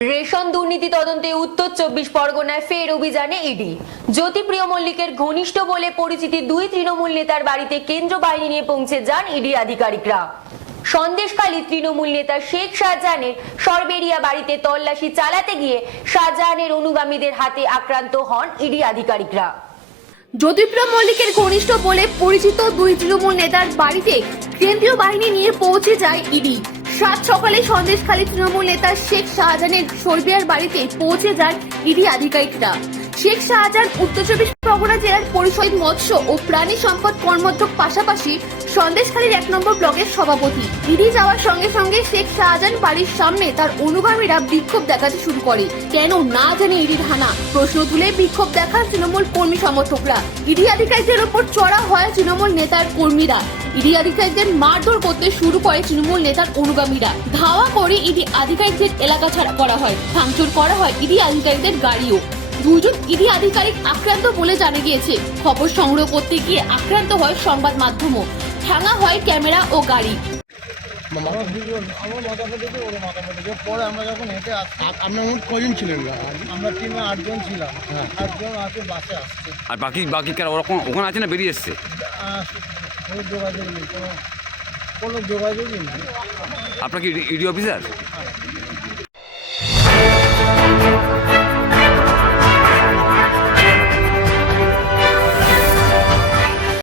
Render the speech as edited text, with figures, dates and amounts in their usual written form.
Ration দুর্নীতি তদন্তে উত্তর 24 পরগনায় ফের অভিযানে ইডি। জ্যোতিপ্রিয় মল্লিকের ঘনিষ্ঠ বলে পরিচিতি দুই তৃণমূল নেতার বাড়িতে কেন্দ্র বাহিনী নিয়ে পৌঁছে যান ইডি আধিকারিকরা। সন্দেশখালী তৃণমূল নেতা শেখ শাহজাহানের সরবেরিয়া বাড়িতে তল্লাশি চালাতে গিয়ে শাহজাহানের অনুগামীদের হাতে আক্রান্ত হন ইডি আধিকারিকরা। জ্যোতিপ্রিয় মল্লিকের ঘনিষ্ঠ বলে পরিচিত দুই তৃণমূল নেতার বাড়িতে কেন্দ্রীয় বাহিনী নিয়ে পৌঁছে যায় ইডি। সাত সকালে সন্দেশখালী তৃণমূল নেতা শেখ শাহজাহানের সরবেরিয়ার বাড়িতে পৌঁছে যায় ইডি আধিকারিকরা। শেখ শাহজাহান উত্তর 24 পরগনা জেলার পরিষদ মৎস্য ও প্রাণী সম্পদ কর্মাধ্যক্ষ, পাশাপাশি সন্দেশখালীর 1 নম্বর ব্লকের সভাপতি। ইডি যাওয়ার সঙ্গে সঙ্গে শেখ শাহজাহান বাড়ির সামনে তার অনুগামীরা বিক্ষোভ দেখাতে শুরু করে। কেন না জানে ইডির হানা, প্রশ্ন তুলে বিক্ষোভ দেখান তৃণমূল কর্মী সমর্থকরা। ইডি আধিকারিকদের উপর চড়া হয় তৃণমূল নেতার কর্মীরা। ইডি আধিকারিকদের মারধর করতে শুরু করে তৃণমূল নেতার অনুগামীরা। ধাওয়া করে ইডি আধিকারিকদের এলাকা ছাড়া করা হয়, ভাঙচুর করা হয় ইডি আধিকারিকদের গাড়িও। দুজন ইডি আধিকারিক আক্রান্ত বলে জানা গিয়েছে। খবর সংগ্রহ করতে গিয়ে আক্রান্ত হয় সংবাদ মাধ্যমও, ভাঙা হয় ক্যামেরা ও গাড়ি। আমার মাথা ফেটেছে, ওর মাথা ফেটেছে। পরে আমরা যখন হেঁটে আমরা মোট কজন ছিলেন? আমরা টিমে 8 জন ছিলাম। 8 জন আছে, বাসে আসছে। আর বাকি কারা ওরকম ওখানে আছে না বেরিয়ে এসছে? কোনো যোগাযোগ নেই, কোনো যোগাযোগই নেই। আপনার কি ইডি অফিসার?